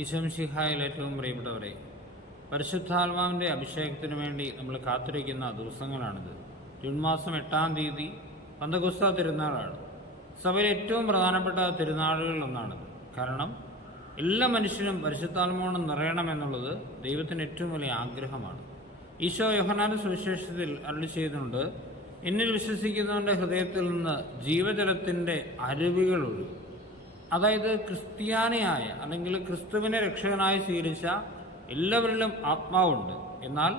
ഈശംഷിഹായിൽ ഏറ്റവും പ്രിയപ്പെട്ടവരെ പരിശുദ്ധാത്മാവിന്റെ അഭിഷേകത്തിന് വേണ്ടി നമ്മൾ കാത്തിരിക്കുന്ന ദിവസങ്ങളാണിത്. ജൂൺ മാസം എട്ടാം തീയതി പന്തകുസ്ത തിരുനാളാണ്. സഭയിൽ ഏറ്റവും പ്രധാനപ്പെട്ട തിരുനാളുകളിലൊന്നാണിത്. കാരണം എല്ലാ മനുഷ്യരും പരിശുദ്ധാത്മാവണം നിറയണമെന്നുള്ളത് ദൈവത്തിന് ഏറ്റവും വലിയ ആഗ്രഹമാണ്. ഈശോ യോഹനാന സുവിശേഷത്തിൽ അരുളി ചെയ്തിട്ടുണ്ട് എന്നിൽ വിശ്വസിക്കുന്നവന്റെ ഹൃദയത്തിൽ നിന്ന് ജീവജലത്തിന്റെ അരുവികൾ ഒഴുകും അതായത് ക്രിസ്ത്യാനിയായ അല്ലെങ്കിൽ ക്രിസ്തുവിനെ രക്ഷകനായി സ്വീകരിച്ച എല്ലാവരിലും ആത്മാവുണ്ട്. എന്നാൽ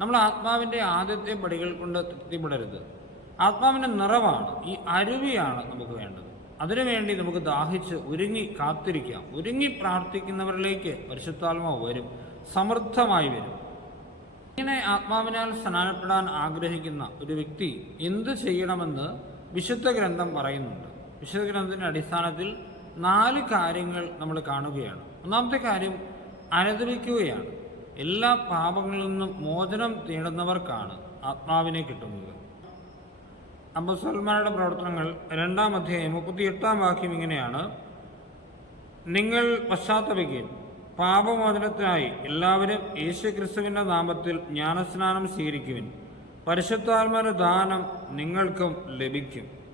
നമ്മൾ ആത്മാവിന്റെ ആദ്യത്തെ പടികൾ കൊണ്ട് തൃപ്തിപ്പെടരുത്. ആത്മാവിന്റെ നിറവാണ് ഈ അരുവിയാണ് നമുക്ക് വേണ്ടത്. അതിനുവേണ്ടി നമുക്ക് ദാഹിച്ച് ഒരുങ്ങി കാത്തിരിക്കാം. ഒരുങ്ങി പ്രാർത്ഥിക്കുന്നവരിലേക്ക് പരിശുദ്ധാത്മാവ് വരും സമൃദ്ധമായി വരും. ഇങ്ങനെ ആത്മാവിനാൽ സ്നാനപ്പെടാൻ ആഗ്രഹിക്കുന്ന ഒരു വ്യക്തി എന്ത് ചെയ്യണമെന്ന് വിശുദ്ധ ഗ്രന്ഥം പറയുന്നുണ്ട്. വിശുദ്ധ ഗ്രന്ഥത്തിന്റെ അടിസ്ഥാനത്തിൽ നാല് കാര്യങ്ങൾ നമ്മൾ കാണുകയാണ്. ഒന്നാമത്തെ കാര്യം അനുദപിക്കുകയാണ് എല്ലാ പാപങ്ങളിൽ നിന്നും മോചനം നേടുന്നവർക്കാണ് ആത്മാവിനെ കിട്ടുന്നത്. അമ്പസ്വന്മാരുടെ പ്രവർത്തനങ്ങൾ രണ്ടാം അധ്യായം മുപ്പത്തി എട്ടാം വാക്യം ഇങ്ങനെയാണ്. നിങ്ങൾ പശ്ചാത്തപിക്കുകയും പാപമോചനത്തിനായി എല്ലാവരും യേശു ക്രിസ്തുവിന്റെ നാമത്തിൽ ജ്ഞാനസ്നാനം സ്വീകരിക്കുവിൻ. പരിശുദ്ധാത്മാരുടെ ദാനം നിങ്ങൾക്കും ലഭിക്കും.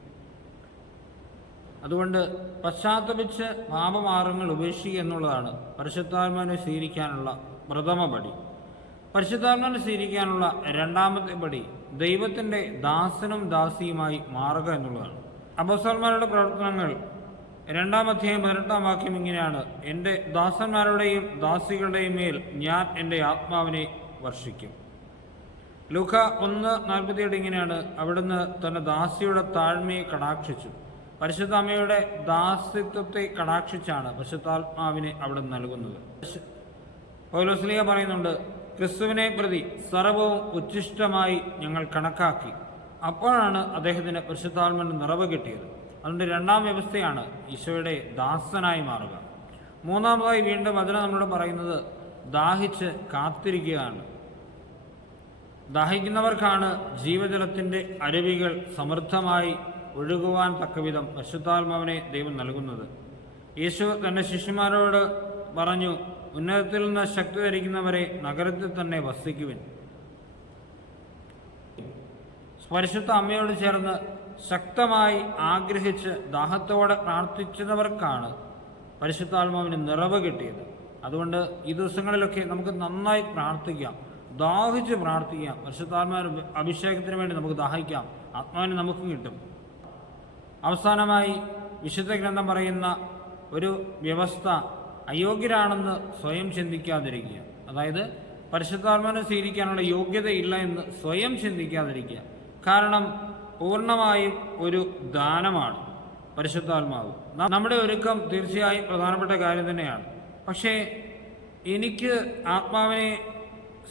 അതുകൊണ്ട് പശ്ചാത്തപിച്ച് പാപമാർഗങ്ങൾ ഉപേക്ഷിക്കുക എന്നുള്ളതാണ് പരിശുദ്ധാത്മാവിനെ സ്വീകരിക്കാനുള്ള പ്രഥമ പടി. പരിശുദ്ധാത്മാവിനെ സ്വീകരിക്കാനുള്ള രണ്ടാമത്തെ പടി ദൈവത്തിന്റെ ദാസനും ദാസിയുമായി മാറുക എന്നുള്ളതാണ്. അപ്പോസ്തലന്മാരുടെ പ്രവർത്തനങ്ങൾ രണ്ടാം അധ്യായം പതിനെട്ടാം വാക്യം ഇങ്ങനെയാണ്. എന്റെ ദാസന്മാരുടെയും ദാസികളുടെയും മേൽ ഞാൻ എന്റെ ആത്മാവിനെ വർഷിക്കും. ലുഖ ഒന്ന് നാൽപ്പത്തിയേഴ് ഇങ്ങനെയാണ്. അവിടുന്ന് തന്റെ ദാസിയുടെ താഴ്മയെ കടാക്ഷിച്ചു. പരിശുദ്ധ അമ്മയുടെ ദാസിത്വത്തെ കടാക്ഷിച്ചാണ് പരിശുദ്ധാത്മാവിനെ അവിടെ നൽകുന്നത്. പൗലോസ്ലിയ പറയുന്നുണ്ട് ക്രിസ്തുവിനെ പ്രതി സർവവും ഉച്ഛിഷ്ടമായി ഞങ്ങൾ കണക്കാക്കി. അപ്പോഴാണ് അദ്ദേഹത്തിന് പരിശുദ്ധാത്മന്റെ നിറവ് കിട്ടിയത്. അതുകൊണ്ട് രണ്ടാം വ്യവസ്ഥയാണ് ഈശോയുടെ ദാസനായി മാറുക. മൂന്നാമതായി വീണ്ടും അതിനെ നമ്മളോട് പറയുന്നത് ദാഹിച്ച് കാത്തിരിക്കുകയാണ്. ദാഹിക്കുന്നവർക്കാണ് ജീവജലത്തിന്റെ അരുവികൾ സമൃദ്ധമായി ഒഴുകുവാൻ തക്കവിധം പശുത്താത്മാവിനെ ദൈവം നൽകുന്നത്. യേശു തന്റെ ശിഷ്യന്മാരോട് പറഞ്ഞു ഉന്നതത്തിൽ നിന്ന് ശക്തി ധരിക്കുന്നവരെ നഗരത്തിൽ തന്നെ വസിക്കുവിൻ. പരിശുദ്ധ അമ്മയോട് ചേർന്ന് ശക്തമായി ആഗ്രഹിച്ച് ദാഹത്തോടെ പ്രാർത്ഥിച്ചവർക്കാണ് പരിശുദ്ധാത്മാവിന് നിറവ് കിട്ടിയത്. അതുകൊണ്ട് ഈ ദിവസങ്ങളിലൊക്കെ നമുക്ക് നന്നായി പ്രാർത്ഥിക്കാം ദാഹിച്ച് പ്രാർത്ഥിക്കാം പരിശുദ്ധാത്മാവിന് അഭിഷേകത്തിന് വേണ്ടി നമുക്ക് ദാഹിക്കാം ആത്മാവിന് നമുക്കും കിട്ടും. അവസാനമായി വിശുദ്ധ ഗ്രന്ഥം പറയുന്ന ഒരു വ്യവസ്ഥ അയോഗ്യരാണെന്ന് സ്വയം ചിന്തിക്കാതിരിക്കുക. അതായത് പരിശുദ്ധാത്മാവിനെ സ്വീകരിക്കാനുള്ള യോഗ്യതയില്ല എന്ന് സ്വയം ചിന്തിക്കാതിരിക്കുക. കാരണം പൂർണമായും ഒരു ദാനമാണ് പരിശുദ്ധാത്മാവ്. നമ്മുടെ ഒരുക്കം തീർച്ചയായും പ്രധാനപ്പെട്ട കാര്യം തന്നെയാണ്. പക്ഷേ എനിക്ക് ആത്മാവിനെ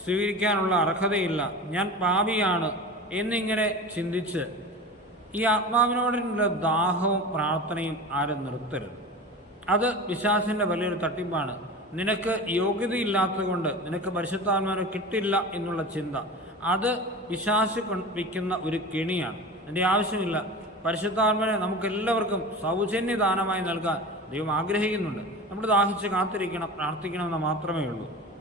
സ്വീകരിക്കാനുള്ള അർഹതയില്ല. ഞാൻ പാപിയാണ് എന്നിങ്ങനെ ചിന്തിച്ച് ഈ ആത്മാവിനോടുള്ള ദാഹവും പ്രാർത്ഥനയും ആരും നിർത്തരുത്. അത് വിശ്വാസിന്റെ വലിയൊരു തട്ടിപ്പാണ്. നിനക്ക് യോഗ്യതയില്ലാത്തതുകൊണ്ട് നിനക്ക് പരിശുദ്ധാത്മാവിനെ കിട്ടില്ല എന്നുള്ള ചിന്ത. അത് വിശ്വാസി വയ്ക്കുന്ന ഒരു കെണിയാണ്. അതിന്റെ ആവശ്യമില്ല. പരിശുദ്ധാത്മാവിനെ നമുക്ക് എല്ലാവർക്കും സൗജന്യ ദാനമായി നൽകാൻ ദൈവം ആഗ്രഹിക്കുന്നുണ്ട്. നമ്മൾ ദാഹിച്ച് കാത്തിരിക്കണം പ്രാർത്ഥിക്കണമെന്ന് മാത്രമേ ഉള്ളൂ.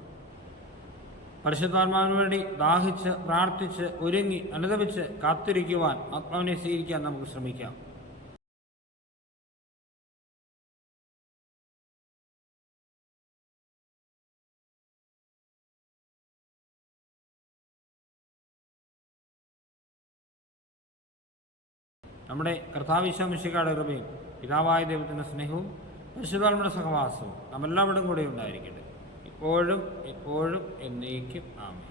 പരിശുദ്ധാത്മാവിന് വേണ്ടി ദാഹിച്ച് പ്രാർത്ഥിച്ച് ഒരുങ്ങി അനുദപിച്ച് കാത്തിരിക്കുവാൻ ആത്മാവിനെ സ്വീകരിക്കാൻ നമുക്ക് ശ്രമിക്കാം. നമ്മുടെ കർത്താവിശ്വാമിഷിക്കാട് കൃപയും പിതാവായ ദൈവത്തിന്റെ സ്നേഹവും പരിശുദ്ധാത്മയുടെ സഹവാസവും നമ്മെല്ലാവരും കൂടെ ഉണ്ടായിരിക്കട്ടെ. ഇപ്പോഴും എപ്പോഴും എന്നേക്കും. ആമേ